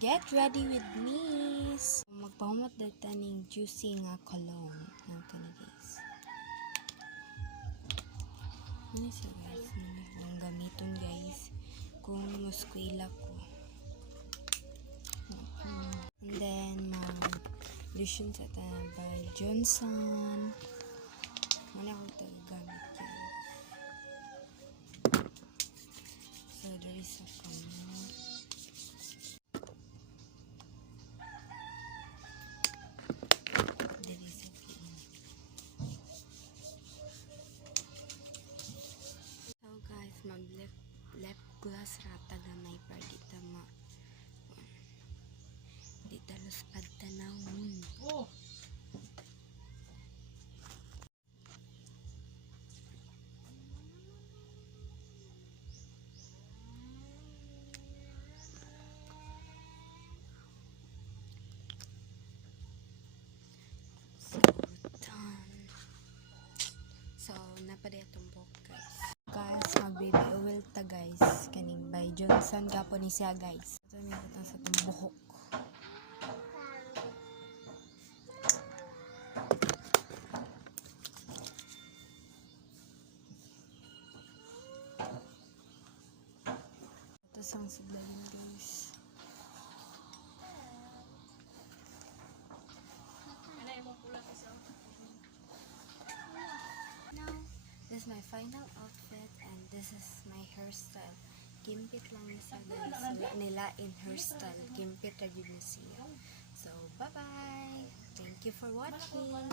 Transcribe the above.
Get ready with me. So, magpahumot data ning juicy nga cologne ng kani guys. Ano siya guys? Ang gamiton guys kung muskwila ko. And then lotion sa tanan by Johnson. Mana ko ito gamit guys. So there is a kamot. There is a pin. So guys, lip gloss rata gamay para di tama. Di talos pagtanawon. Oh. So, napaday itong buhok guys. Guys, mag-baby oil ta guys. Kaning by Johnson gapo ni siya guys. Ito may butang sa itong buhok. Ito sang sudlayin guys. This is my final outfit and this is my hairstyle. Gimpit lang ni siya guys. Wala nila in hairstyle. Gimpit ra gyud ni siya. So, bye-bye. Thank you for watching.